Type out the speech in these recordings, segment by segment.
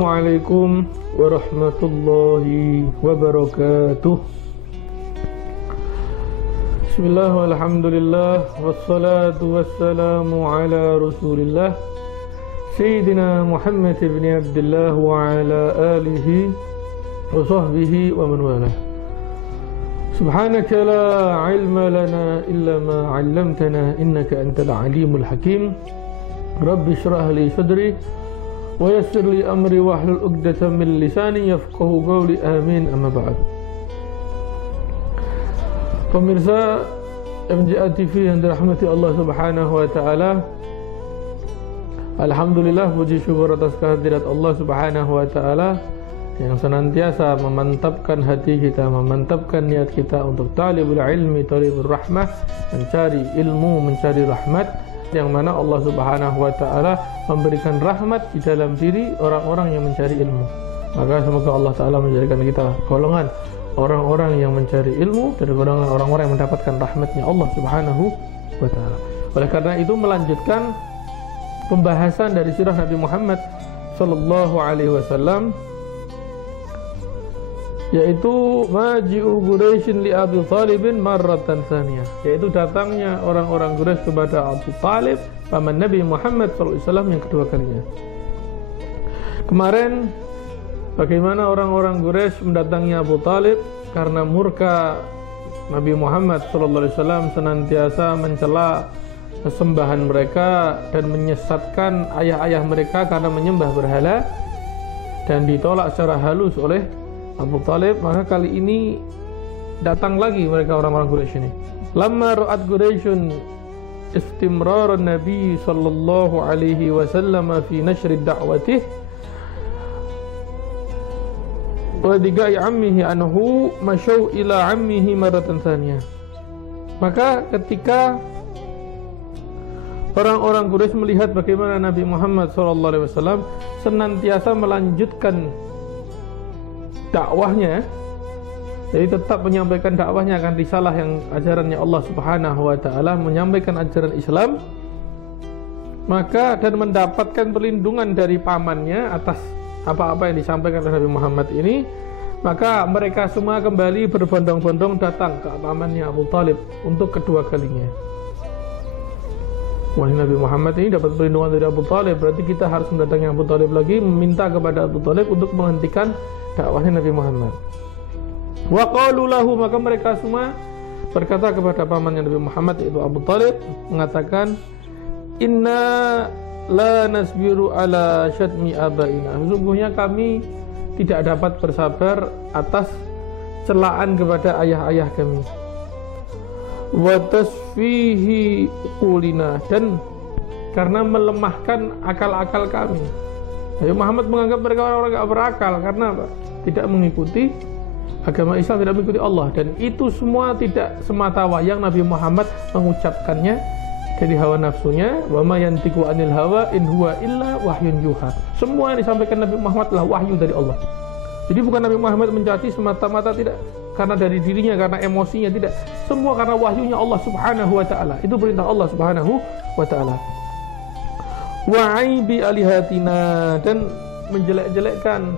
Assalamualaikum warahmatullahi wabarakatuh. Bismillah walhamdulillah wassalatu wassalamu ala rasulillah Sayyidina Muhammad ibn Abdullah wa ala alihi wa sahbihi wa man walah. Subhanaka la ilma lana illa ma 'allamtana innaka antal alimul hakim. Rabbi shrah li sadri wa yassir li amri wahlul 'uqdatam min lisani yafqahu qawli. Amin. Amma ba'd. Pemirsa MJA TV yang dirahmati Allah Subhanahu wa taala, alhamdulillah, puji syukur atas kehadirat Allah Subhanahu wa taala yang senantiasa memantapkan hati kita, memantapkan niat kita untuk talibul ilmi, talibul rahmah, mencari ilmu, mencari rahmat, yang mana Allah Subhanahu wa taala memberikan rahmat di dalam diri orang-orang yang mencari ilmu. Maka semoga Allah taala menjadikan kita golongan orang-orang yang mencari ilmu dari golongan orang-orang yang mendapatkan rahmatnya Allah Subhanahu wa taala. Oleh karena itu, melanjutkan pembahasan dari sirah Nabi Muhammad sallallahu alaihi wasallam, yaitu maji'u Quraisyin li Abi Thalibin marratan tsaniyah, yaitu datangnya orang-orang Quraisy kepada Abu Talib, paman Nabi Muhammad SAW, yang kedua kalinya. Kemarin bagaimana orang-orang Quraisy mendatangi Abu Talib karena murka Nabi Muhammad SAW senantiasa mencela kesembahan mereka dan menyesatkan ayah-ayah mereka karena menyembah berhala, dan ditolak secara halus oleh Abu Talib. Maka kali ini datang lagi mereka orang-orang Quraisy ini. Lamma ra'at Quraisyun istimrar Nabi sallallahu alaihi wasallam fi nashr da'watih wa digai ammihi anhu masyaw ila ammihi maratan tsaniyah. Maka ketika orang-orang Quraisy melihat bagaimana Nabi Muhammad sallallahu alaihi wasallam senantiasa melanjutkan dakwahnya, jadi tetap menyampaikan dakwahnya akan risalah yang ajarannya Allah Subhanahu wa taala, menyampaikan ajaran Islam, maka dan mendapatkan perlindungan dari pamannya atas apa-apa yang disampaikan oleh Nabi Muhammad ini, maka mereka semua kembali berbondong-bondong datang ke pamannya Abu Talib untuk kedua kalinya. Wahai Nabi Muhammad ini dapat perlindungan dari Abu Talib, berarti kita harus mendatangi Abu Talib lagi, meminta kepada Abu Talib untuk menghentikan dakwahnya Nabi Muhammad. Wa qalu lahu, maka mereka semua berkata kepada pamannya Nabi Muhammad, yaitu Abu Talib, mengatakan, inna la nasbiru ala syatmi abaina, sesungguhnya kami tidak dapat bersabar atas celaan kepada ayah-ayah kami, wa tasfihi uqulina, dan karena melemahkan akal-akal kami. Nabi Muhammad menganggap mereka orang-orang tidak berakal karena apa? Tidak mengikuti agama Islam, tidak mengikuti Allah, dan itu semua tidak semata wayang Nabi Muhammad mengucapkannya dari hawa nafsunya. Wa ma yantiqu anil hawa in huwa illa wahyun yuha. Semua yang disampaikan Nabi Muhammad adalah wahyu dari Allah. Jadi bukan Nabi Muhammad mencaci semata-mata, tidak karena dari dirinya, karena emosinya, tidak. Semua karena wahyunya Allah Subhanahu wa taala. Itu perintah Allah Subhanahu wa taala. Wa aibi alihatina, dan menjelek-jelekkan,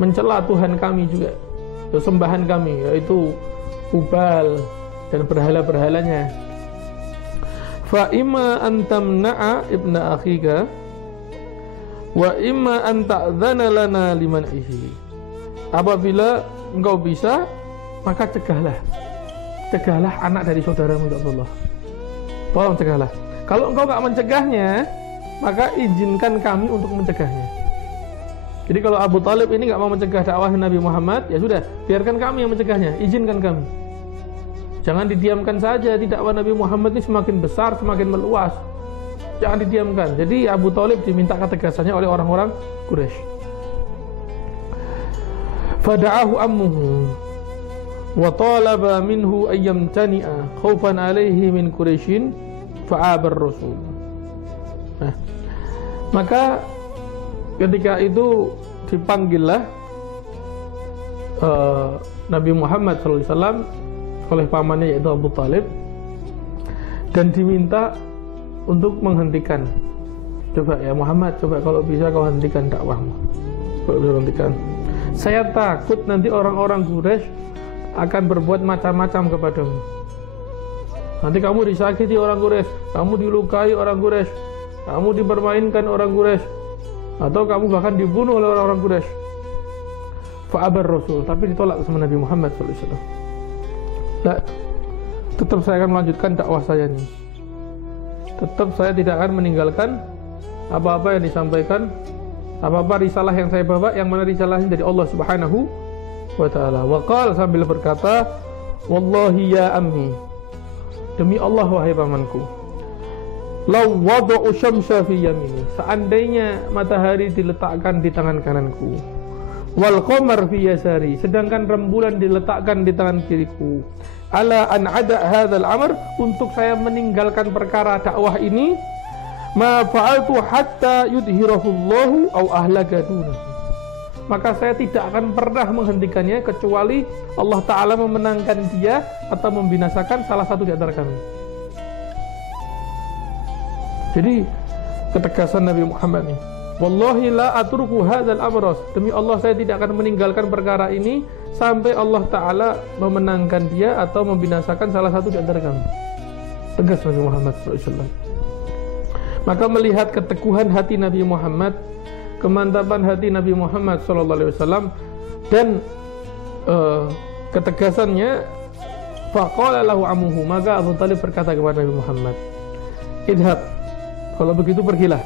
mencela Tuhan kami juga, sembahan kami, yaitu Hubal dan berhala-berhalanya. Fa imma an tamna'a ibna akhika wa imma an ta'dzana lana liman ihi. Apabila engkau bisa, maka cegahlah anak dari saudaramu, ya Allah. Tolong cegahlah. Kalau engkau nggak mencegahnya, maka izinkan kami untuk mencegahnya. Jadi kalau Abu Talib ini nggak mau mencegah dakwah Nabi Muhammad, ya sudah, biarkan kami yang mencegahnya, izinkan kami. Jangan didiamkan saja, dakwah Nabi Muhammad ini semakin besar, semakin meluas. Jangan didiamkan. Jadi Abu Talib diminta ketegasannya oleh orang-orang Quraisy. Fada'ahu ammuhu wa talaba minhu ayyam tani'a khaufan alaihi min Quraisyin fa'abar Rasul. Nah, maka ketika itu dipanggillah Nabi Muhammad SAW oleh pamannya, yaitu Abu Talib, dan diminta untuk menghentikan coba ya Muhammad, coba kalau bisa kau hentikan dakwahmu. Kalau bisa hentikan. Saya takut nanti orang-orang Quraisy akan berbuat macam-macam kepadamu. Nanti kamu disakiti orang Quraisy, kamu dilukai orang Quraisy, kamu dipermainkan orang Quraisy, atau kamu bahkan dibunuh oleh orang-orang Quraisy. Fa'abar Rasul, tapi ditolak sama Nabi Muhammad SAW. Nah, tetap saya akan melanjutkan dakwah saya ini. Tetap saya tidak akan meninggalkan apa-apa yang disampaikan, apa-apa risalah yang saya bawa, yang mana risalahnya dari Allah Subhanahu wa ta'ala. Waqal, sambil berkata, wallahi ya ammi, demi Allah wahai pamanku, law wada'u syamsa fi yamini, seandainya matahari diletakkan di tangan kananku, wal qamar fi yasari, sedangkan rembulan diletakkan di tangan kiriku, ala an ada hadzal amr, untuk saya meninggalkan perkara dakwah ini, ma fa'altu hatta yudhirahu Allahu aw ahlaka dunahu, maka saya tidak akan pernah menghentikannya kecuali Allah Ta'ala memenangkan dia atau membinasakan salah satu di antara kami. Jadi ketegasan Nabi Muhammad ini, wallahi la atruku hadzal amras, demi Allah saya tidak akan meninggalkan perkara ini sampai Allah Ta'ala memenangkan dia atau membinasakan salah satu di antara kami. Tegas Nabi Muhammad SAW. Maka melihat keteguhan hati Nabi Muhammad, kemantapan hati Nabi Muhammad SAW, dan ketegasannya, faqala lahu ammuhu, maka Abu Talib berkata kepada Nabi Muhammad, idhab, kalau begitu pergilah,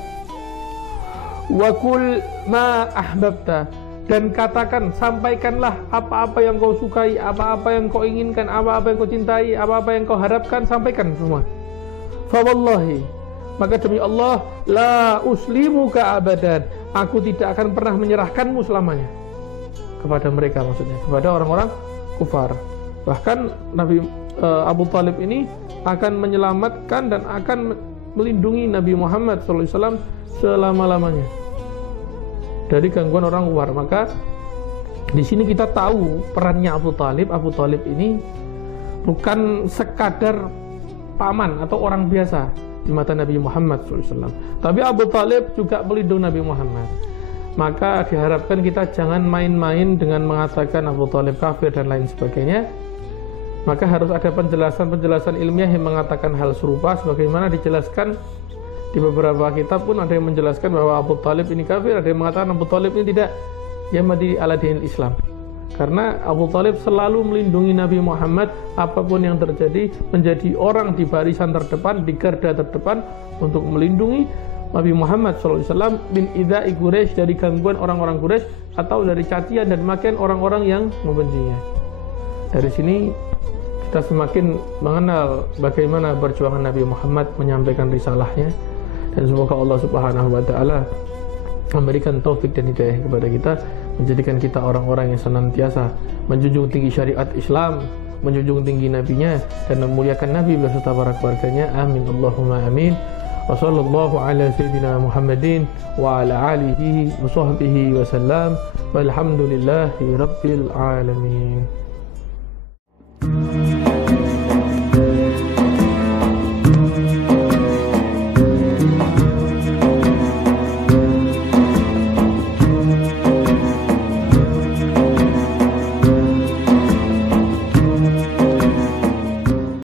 wa kul ma ahbabta, dan katakan, sampaikanlah apa-apa yang kau sukai, apa-apa yang kau inginkan, apa-apa yang kau cintai, apa-apa yang kau harapkan, sampaikan semua. Fa wallahi, maka demi Allah, la uslimuka abadan, aku tidak akan pernah menyerahkanmu selamanya kepada mereka, maksudnya kepada orang-orang kufar. Bahkan Nabi Abu Talib ini akan menyelamatkan dan akan melindungi Nabi Muhammad SAW selama-lamanya dari gangguan orang luar. Maka di sini kita tahu perannya Abu Talib. Abu Talib ini bukan sekadar paman atau orang biasa di mata Nabi Muhammad SAW, tapi Abu Talib juga melindungi Nabi Muhammad. Maka diharapkan kita jangan main-main dengan mengatakan Abu Talib kafir dan lain sebagainya. Maka harus ada penjelasan-penjelasan ilmiah yang mengatakan hal serupa, sebagaimana dijelaskan di beberapa kitab pun ada yang menjelaskan bahwa Abu Talib ini kafir, ada yang mengatakan Abu Talib ini tidak, yamadi ala dinil Islam. Karena Abu Talib selalu melindungi Nabi Muhammad apapun yang terjadi, menjadi orang di barisan terdepan, di garda terdepan untuk melindungi Nabi Muhammad SAW min idza'i Quraisy, dari gangguan orang-orang Quraisy atau dari cacian dan makian orang-orang yang membencinya. Dari sini kita semakin mengenal bagaimana perjuangan Nabi Muhammad menyampaikan risalahnya, dan semoga Allah Subhanahu wa ta'ala memberikan taufik dan hidayah kepada kita, menjadikan kita orang-orang yang senantiasa menjunjung tinggi syariat Islam, menjunjung tinggi nabinya, dan memuliakan Nabi beserta para keluarganya. Amin Allahumma amin. Wa sallallahu ala sayyidina Muhammadin wa ala alihi wa sahbihi wa sallam, walhamdulillahi rabbil alamin.